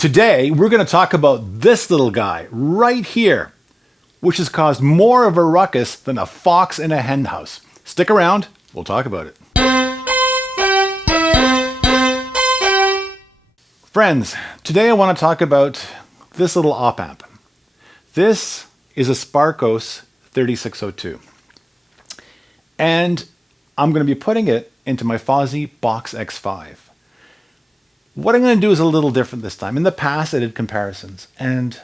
Today, we're going to talk about this little guy right here, which has caused more of a ruckus than a fox in a hen house. Stick around, we'll talk about it. Friends, today I want to talk about this little op amp. This is a Sparkos 3602. And I'm going to be putting it into my Fosi Box X5. What I'm going to do is a little different this time. In the past, I did comparisons. And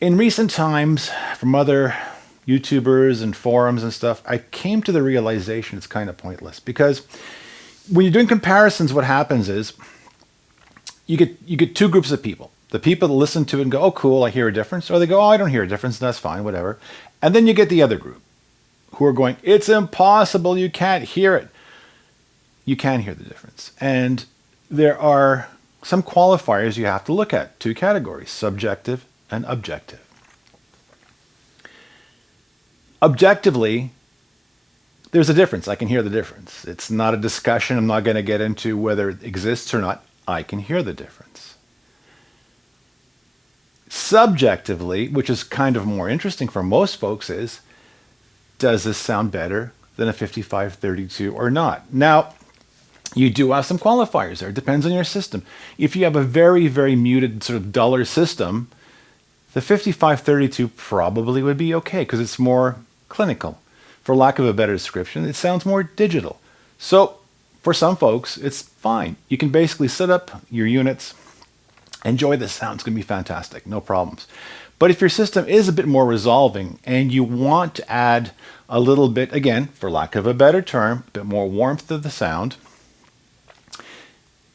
in recent times, from other YouTubers and forums and stuff, I came to the realization it's kind of pointless. Because when you're doing comparisons, what happens is you get two groups of people. The people that listen to it and go, oh, cool, I hear a difference. Or they go, oh, I don't hear a difference. That's fine, whatever. And then you get the other group who are going, it's impossible. You can't hear it. You can hear the difference. And there are some qualifiers you have to look at. Two categories, subjective and objective. Objectively, there's a difference. I can hear the difference. It's not a discussion. I'm not going to get into whether it exists or not. I can hear the difference. Subjectively, which is kind of more interesting for most folks, is does this sound better than a 5532 or not? Now, you do have some qualifiers there. It depends on your system. If you have a very, very muted, sort of duller system, the 5532 probably would be okay because it's more clinical. For lack of a better description, it sounds more digital. So for some folks, it's fine. You can basically set up your units, enjoy the sound. It's going to be fantastic, no problems. But if your system is a bit more resolving and you want to add a little bit, again, for lack of a better term, a bit more warmth to the sound,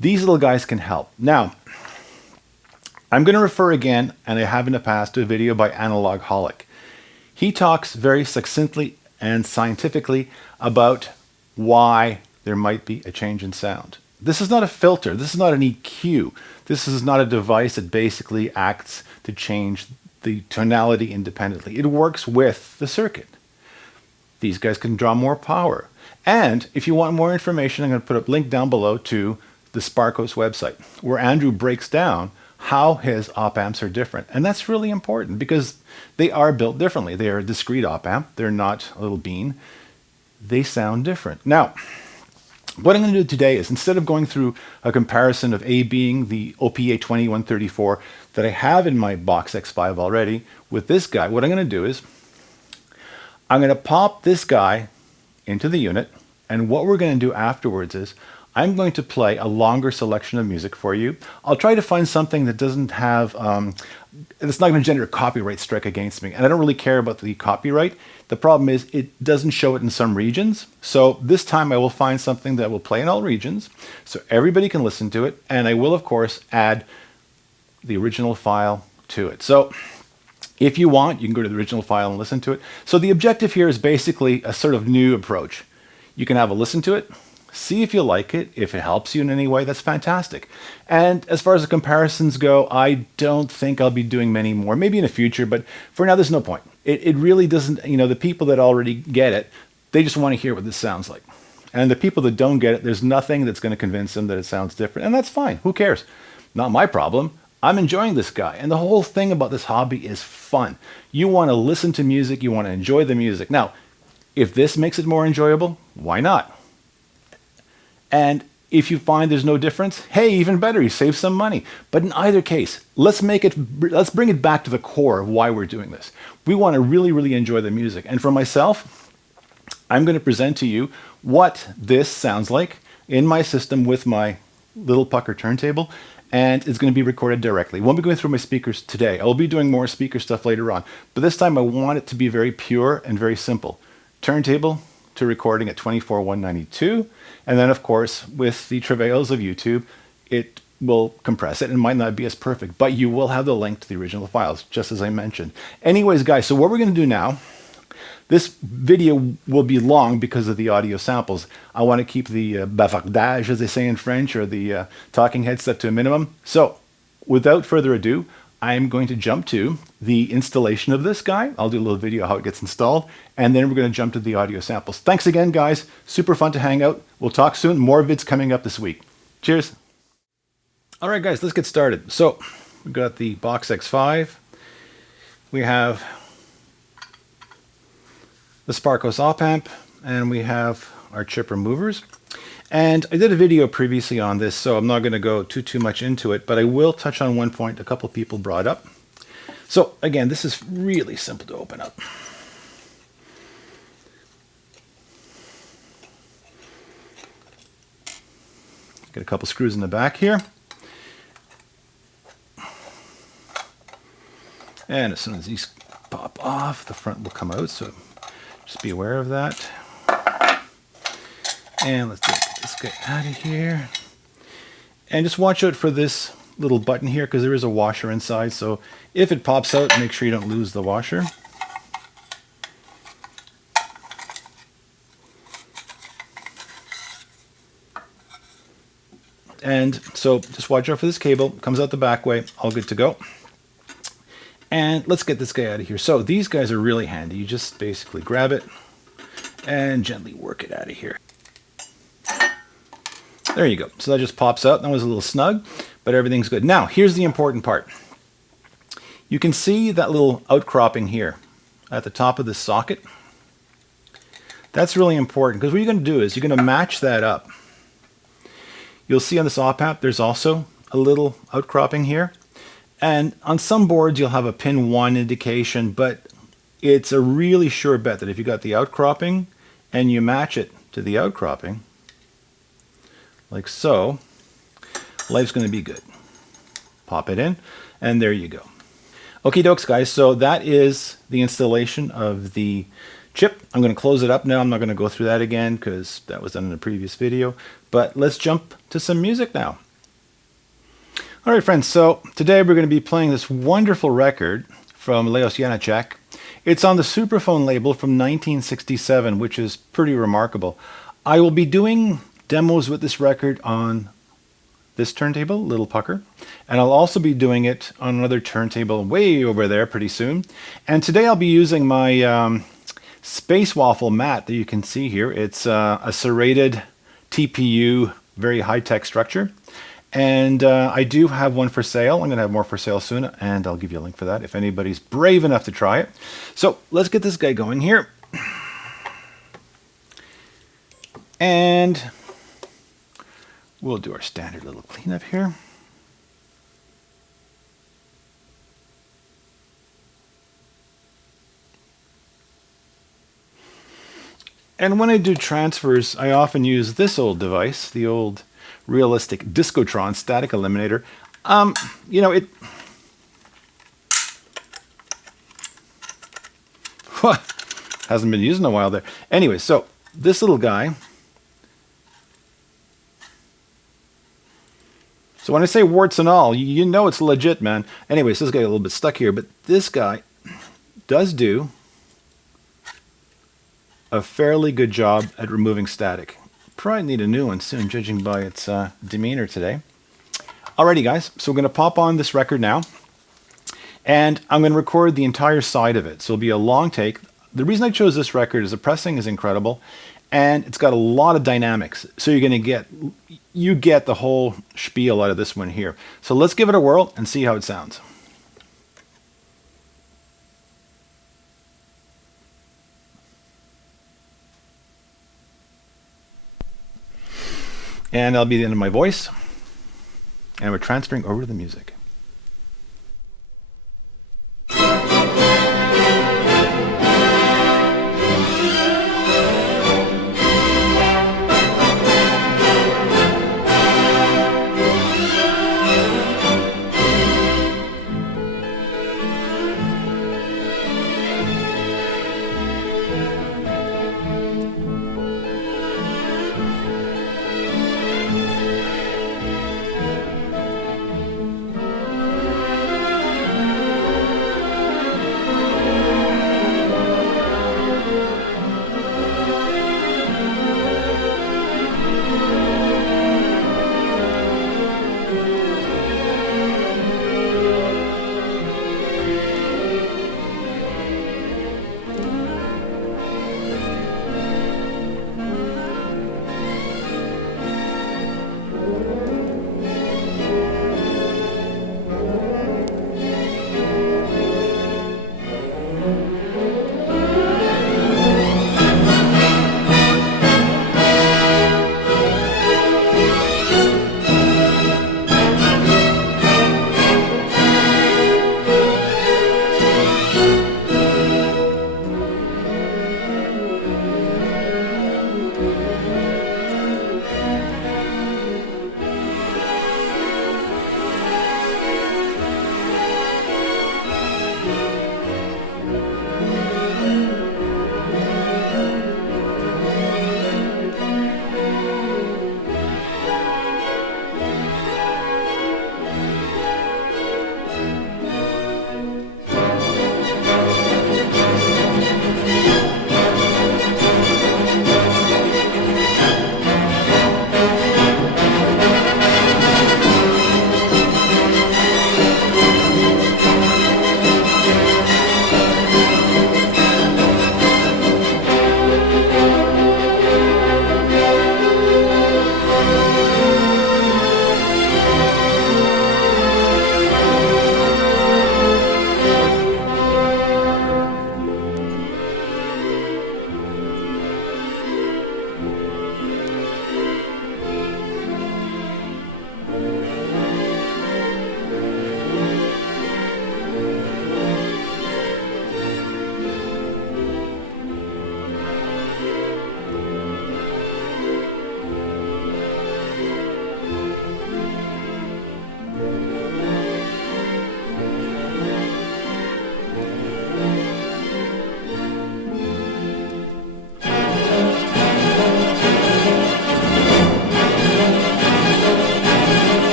these little guys can help. Now, I'm going to refer again, and I have in the past, to a video by Analog Holic. He talks very succinctly and scientifically about why there might be a change in sound. This is not a filter. This is not an EQ. This is not a device that basically acts to change the tonality independently. It works with the circuit. These guys can draw more power. And if you want more information, I'm going to put a link down below to the Sparkos website, where Andrew breaks down how his op amps are different. And that's really important because they are built differently. They are a discrete op amp. They're not a little bean. They sound different. Now, what I'm going to do today is, instead of going through a comparison of A being the OPA 2134 that I have in my Box X5 already, with this guy, what I'm going to do is I'm going to pop this guy into the unit. And what we're going to do afterwards is I'm going to play a longer selection of music for you. I'll try to find something that doesn't have, it's not going to generate a copyright strike against me. And I don't really care about the copyright. The problem is it doesn't show it in some regions. So this time I will find something that will play in all regions so everybody can listen to it. And I will, of course, add the original file to it. So if you want, you can go to the original file and listen to it. So the objective here is basically a sort of new approach. You can have a listen to it. See if you like it. If it helps you in any way, that's fantastic. And as far as the comparisons go, I don't think I'll be doing many more, maybe in the future, but for now, there's no point. It really doesn't, the people that already get it, they just want to hear what this sounds like. And the people that don't get it, there's nothing that's going to convince them that it sounds different. And that's fine. Who cares? Not my problem. I'm enjoying this guy. And the whole thing about this hobby is fun. You want to listen to music. You want to enjoy the music. Now, if this makes it more enjoyable, why not? And if you find there's no difference, hey, even better, you save some money. But in either case, let's bring it back to the core of why we're doing this. We want to really, really enjoy the music. And for myself, I'm going to present to you what this sounds like in my system with my little pucker turntable, and it's going to be recorded directly. I won't be going through my speakers today. I will be doing more speaker stuff later on. But this time I want it to be very pure and very simple. Turntable to recording at 24,192. And then, of course, with the travails of YouTube, it will compress it and might not be as perfect, but you will have the link to the original files, just as I mentioned. Anyways, guys, so what we're going to do now, this video will be long because of the audio samples. I want to keep the bavardage, as they say in French, or the talking head stuff to a minimum. So without further ado, I'm going to jump to the installation of this guy. I'll do a little video how it gets installed, and then we're going to jump to the audio samples. Thanks again, guys. Super fun to hang out. We'll talk soon. More vids coming up this week. Cheers. All right, guys, let's get started. So we've got the Box X5. We have the Sparkos op amp, and we have our chip removers. And I did a video previously on this, so I'm not going to go too much into it, but I will touch on one point a couple people brought up. So again, this is really simple to open up. Get a couple screws in the back here. And as soon as these pop off, the front will come out, so just be aware of that. And let's get this guy out of here. And just watch out for this little button here, because there is a washer inside, so if it pops out, make sure you don't lose the washer. And so just watch out for this cable. Comes out the back way, all good to go. And let's get this guy out of here. So these guys are really handy. You just basically grab it and gently work it out of here. There you go. So that just pops out. That was a little snug, but everything's good. Now, here's the important part. You can see that little outcropping here at the top of this socket. That's really important, because what you're going to do is you're going to match that up. You'll see on this op amp, there's also a little outcropping here. And on some boards, you'll have a pin 1 indication, but it's a really sure bet that if you got the outcropping and you match it to the outcropping, like so, life's going to be good. Pop it in, and there you go. Okie dokes, guys, so that is the installation of the chip. I'm going to close it up now. I'm not going to go through that again because that was done in a previous video, but let's jump to some music now. All right, friends, so today we're going to be playing this wonderful record from Janáček. It's on the Superphone label from 1967, which is pretty remarkable. I will be doing demos with this record on this turntable, Little Pucker, and I'll also be doing it on another turntable way over there pretty soon. And today I'll be using my Space Waffle mat that you can see here. It's a serrated TPU, very high-tech structure. And I do have one for sale. I'm going to have more for sale soon, and I'll give you a link for that if anybody's brave enough to try it. So let's get this guy going here. And we'll do our standard little cleanup here. And when I do transfers, I often use this old device, the old realistic Discotron static eliminator. You know, it hasn't been used in a while there. Anyway, so this little guy. So when I say warts and all, you know it's legit, man. Anyways, this guy got a little bit stuck here, but this guy does do a fairly good job at removing static. Probably need a new one soon, judging by its demeanor today. Alrighty, guys, so we're going to pop on this record now, and I'm going to record the entire side of it. So it'll be a long take. The reason I chose this record is the pressing is incredible, and it's got a lot of dynamics. So you're going to get the whole spiel out of this one here. So let's give it a whirl and see how it sounds. And that'll be the end of my voice. And we're transferring over to the music.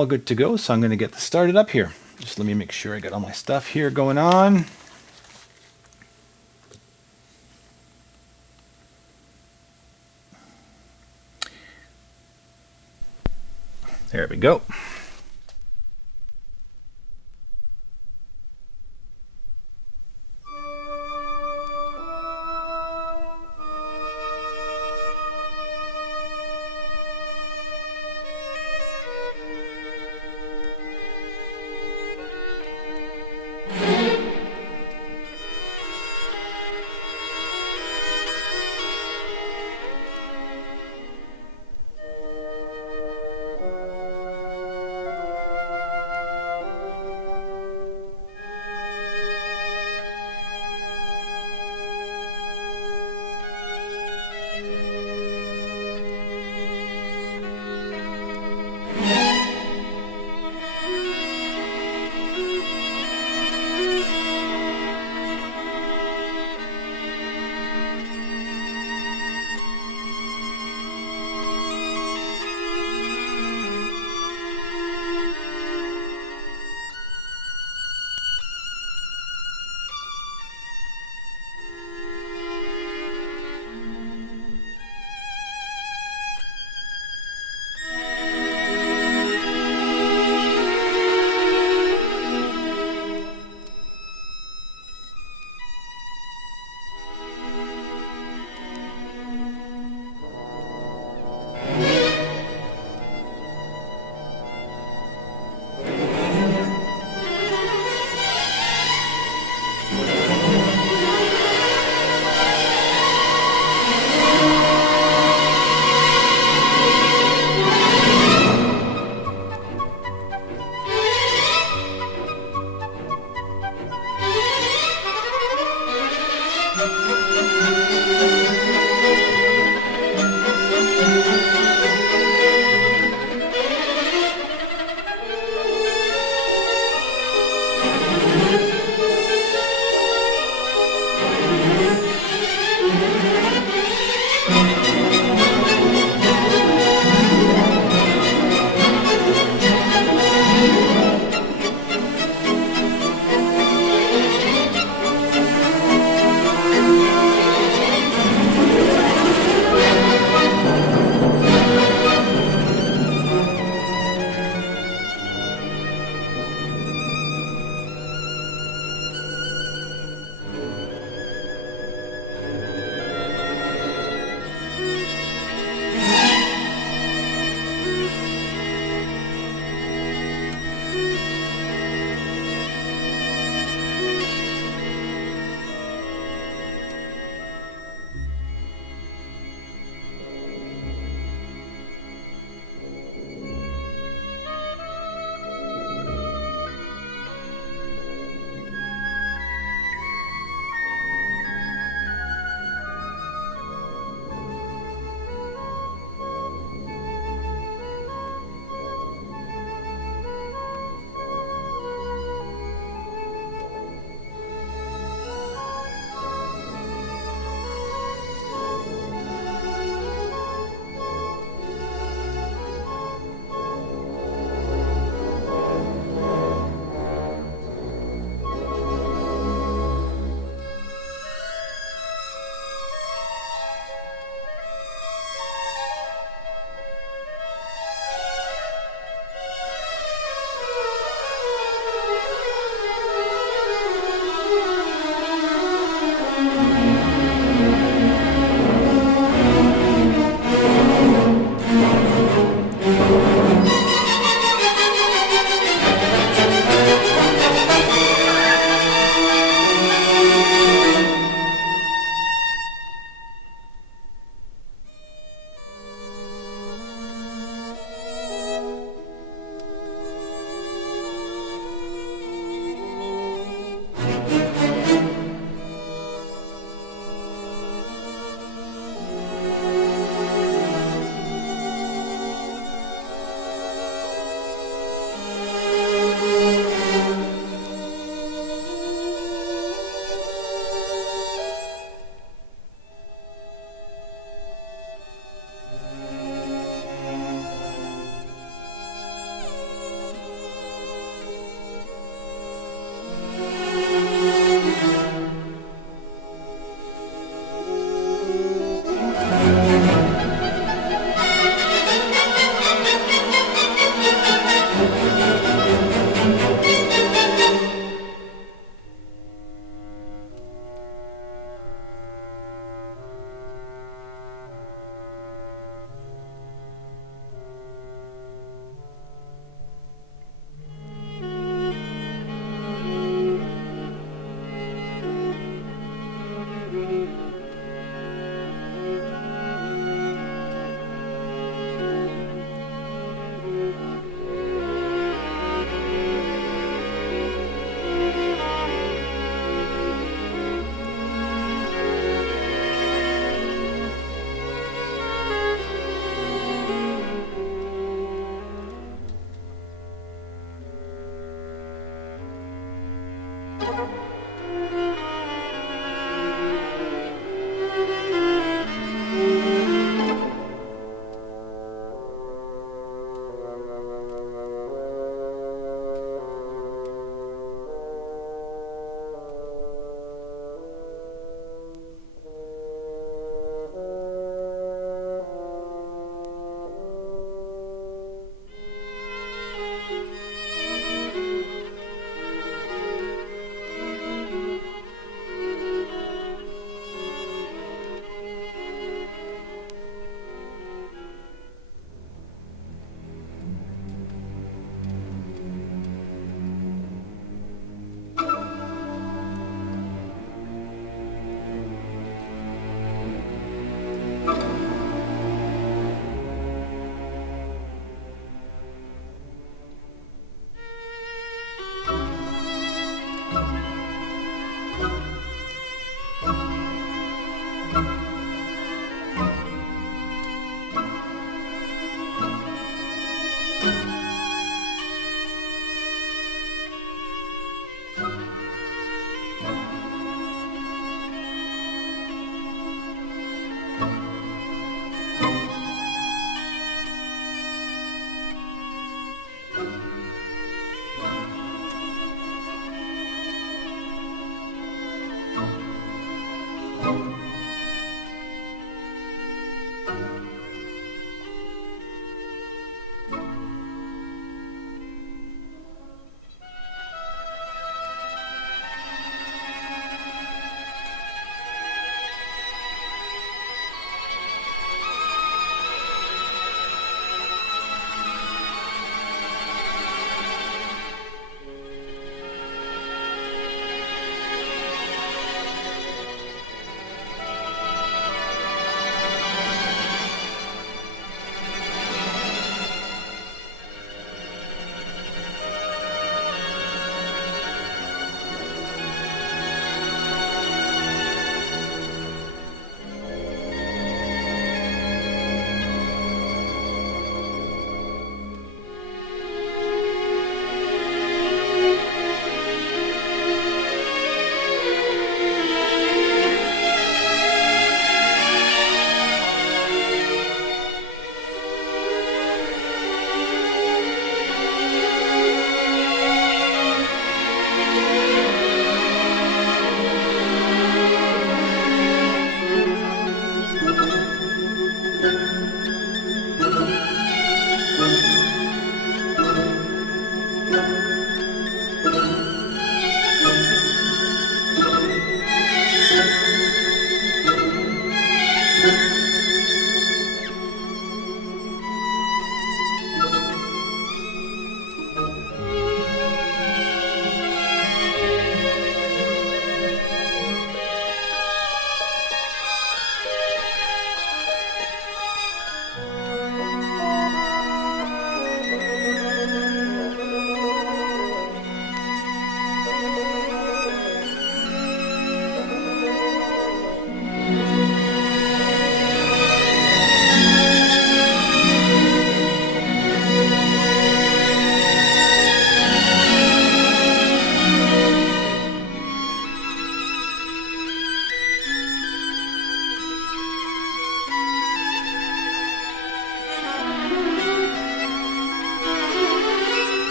all good to go, so I'm going to get this started up here. Just let me make sure I got all my stuff here going on. There we go.